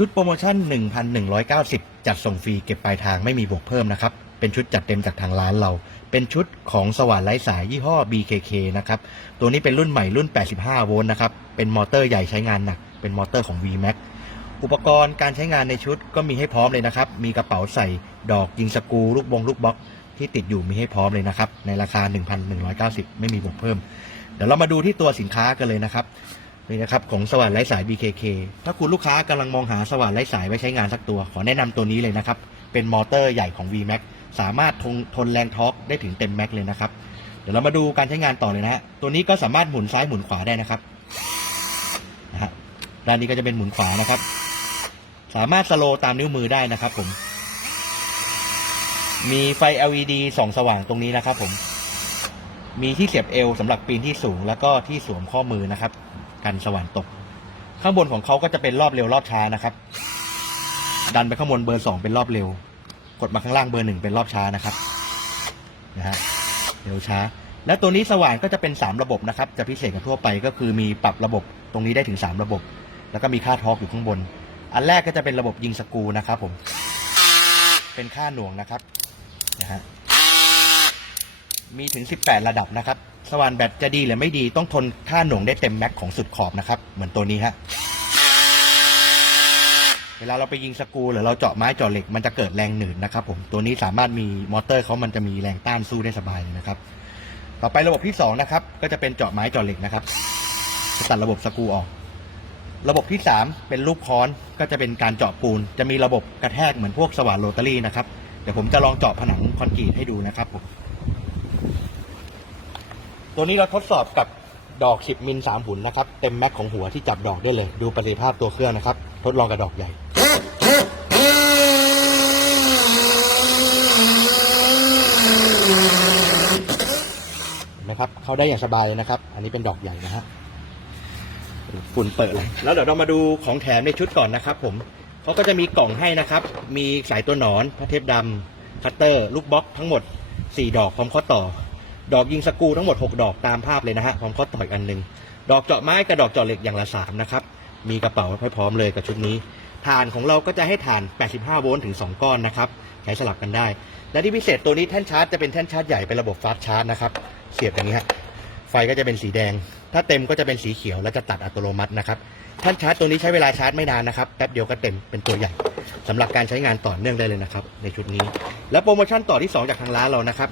ชุดโปรโมชั่น 1,190 จัดส่งฟรีเก็บปลายทางไม่มีบวกเพิ่มนะครับ เป็นชุดจัดเต็มจากทางร้านเรา เป็นชุดของสว่านไร้สายยี่ห้อ BKK นะครับ ตัวนี้เป็นรุ่นใหม่รุ่น 85 โวลต์นะครับ เป็นมอเตอร์ใหญ่ใช้งานหนัก เป็นมอเตอร์ของ VMAX อุปกรณ์การใช้งานในชุดก็มีให้พร้อมเลยนะครับ มีกระเป๋าใส่ดอกยิงสกูลูกบงลูกบล็อกที่ติดอยู่มีให้พร้อมเลยนะครับ ในราคา 1,190 ไม่มีบวกเพิ่ม เดี๋ยวเรามาดูที่ตัวสินค้ากันเลยนะครับ นี่นะครับของสว่านไร้สาย BKK ถ้าคุณลูกค้ากำลังมองหาสว่านไร้สายไว้ใช้งานสักตัว ขอแนะนำตัวนี้เลยนะครับ เป็นมอเตอร์ใหญ่ของ VMAX สามารถทนทนแรงทอร์กได้ถึงเต็มแม็กเลยนะครับ เดี๋ยวเรามาดูการใช้งานต่อเลยนะฮะตัวนี้ก็สามารถหมุนซ้ายหมุนขวาได้นะครับนะฮะด้านนี้ก็จะเป็นหมุนขวานะครับ สามารถสโลว์ตามนิ้วมือได้นะครับ ผม มีไฟ LED ส่องสว่างตรงนี้นะครับ ผม มีที่เสียบเอวสำหรับปีนที่สูงแล้วก็ที่สวมข้อมือนะครับ กันสว่านตก ข้างบนของเขาก็จะเป็นรอบเร็วรอบช้านะครับ ดันไปข้างบนเบอร์สองเป็นรอบเร็ว กดมาข้างล่างเบอร์หนึ่งเป็นรอบช้านะครับนะฮะเร็วช้า และตัวนี้สว่านก็จะเป็น 3 ระบบนะครับ จะพิเศษกว่าทั่วไปก็คือมีปรับระบบตรงนี้ได้ถึง 3 ระบบ แล้วก็มีค่าทอร์กอยู่ข้างบน อันแรกก็จะเป็นระบบยิงสกูนะครับผมเป็นค่าหน่วงนะครับนะฮะ มีถึง 18 ระดับนะครับ สว่านแบตจะดีหรือไม่ดีต้องทนค่าหน่วงได้เต็มแม็กของสุดขอบนะครับ เหมือนตัวนี้ฮะ เวลาเราไปยิงสกรูหรือเราเจาะไม้เจาะเหล็กมันจะเกิดแรงหนืดนะครับผม ตัวนี้สามารถมีมอเตอร์เขามันจะมีแรงต้านสู้ได้สบายเลยนะครับ ต่อไประบบที่สองนะครับ ก็จะเป็นเจาะไม้เจาะเหล็กนะครับจะตัดระบบสกรูออก ระบบที่สามเป็นลูกค้อน ก็จะเป็นการเจาะปูน จะมีระบบกระแทกเหมือนพวกสว่านโรตารี่นะครับ เดี๋ยวผมจะลองเจาะผนังคอนกรีตให้ดูนะครับผม ตัวนี้เราทดสอบกับดอก 10 มิล3หุ่นนะครับ เต็มแม็กของหัวที่จับดอกได้เลย ดูประสิทธิภาพตัวเครื่องนะครับ ทดลองกับดอกใหญ่เห็นไหมครับเข้าได้อย่างสบายเลยนะครับ อันนี้เป็นดอกใหญ่นะฮะฝุ่นเปิดเลยแล้วเดี๋ยวเรามาดูของแถมในชุดก่อนนะครับ ผมเขาก็จะมีกล่องให้นะครับ มีสายตัวหนอนพระเทพดำคัตเตอร์ ลูกบล็อกทั้งหมด 4 ดอกพร้อมข้อต่อ ดอกยิงสกูทั้งหมด 6 ดอกตามภาพเลยนะฮะพร้อมข้อต่ออีกอันหนึ่งดอกเจาะไม้กับดอกเจาะเหล็กอย่างละ3นะครับมีกระเป๋าให้พร้อมเลยกับชุดนี้ฐานของเราก็จะให้ฐาน 85 โวลต์ถึง 2 ก้อนนะครับใช้สลับกันได้ และที่พิเศษตัวนี้แท่นชาร์จจะเป็นแท่นชาร์จใหญ่เป็นระบบฟาสต์ชาร์จนะครับเสียบอย่างนี้ฮะไฟก็จะเป็นสีแดง ถ้าเต็มก็จะเป็นสีเขียวแล้วจะตัดอัตโนมัตินะครับท่านชาร์จตัวนี้ใช้เวลาชาร์จไม่นานนะครับแป๊บเดียวก็เต็มเป็นตัวใหญ่สำหรับการใช้งานต่อเนื่องได้เลยนะครับในชุดนี้ แล้วโปรโมชั่นต่อที่ 2 จากทางร้านเรานะครับ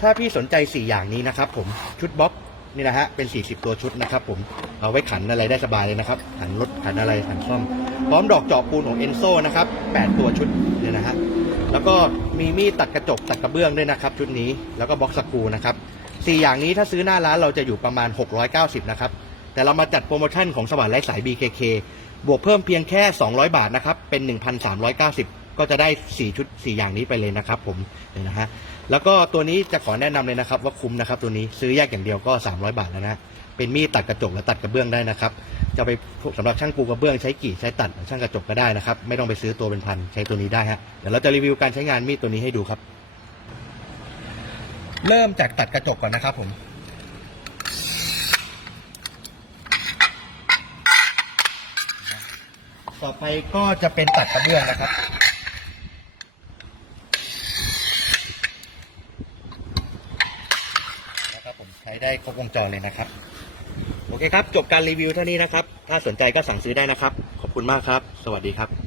ถ้าพี่สนใจ 4 อย่างนี้นะครับผมชุดบล็อกนี่นะฮะเป็น 40 ตัวชุดนะครับผมเอาไว้ขันอะไรได้สบายเลยนะครับขันรถขันอะไรขันซ่อม พร้อมดอกเจาะปูนของเอนโซนะครับ8ตัวชุดเนี่ยนะฮะแล้วก็มีมีดตัดกระจกตัดกระเบื้องด้วยนะครับ ชุดนี้แล้วก็บล็อกสกูนะครับสี่อย่างนี้ถ้าซื้อหน้าร้านเราจะอยู่ประมาณ 690 นะครับแต่เรามาจัดโปรโมชั่นของสว่านไร้สาย BKK บวกเพิ่มเพียงแค่ 200 บาทนะครับเป็น 1,390 ก็จะได้4ชุด4อย่างนี้ไปเลยนะครับ ผมเนี่ยนะฮะแล้วก็ตัวนี้จะขอแนะนำเลยนะครับ ว่าคุ้มนะครับ ตัวนี้ซื้อแยกอย่างเดียวก็ 300 บาทแล้วนะเป็นมีดตัดกระจกและตัดกระเบื้องได้นะครับ จะไปสำหรับช่างปูกระเบื้องใช้กี่ใช้ตัดช่างกระจกก็ได้นะครับ ไม่ต้องไปซื้อตัวเป็นพันใช้ตัวนี้ได้ฮะเดี๋ยวเราจะรีวิวการใช้งานมีดตัวนี้ให้ดูครับ เริ่มจากตัดกระจกก่อนนะครับ ผมต่อไปก็จะเป็นตัดกระเบื้องนะครับ นะครับผมใช้ ได้ครบวงจรเลยนะครับ โอเคครับ จบการรีวิวเท่านี้นะครับ ถ้าสนใจก็สั่งซื้อได้นะครับ ขอบคุณมากครับ สวัสดีครับ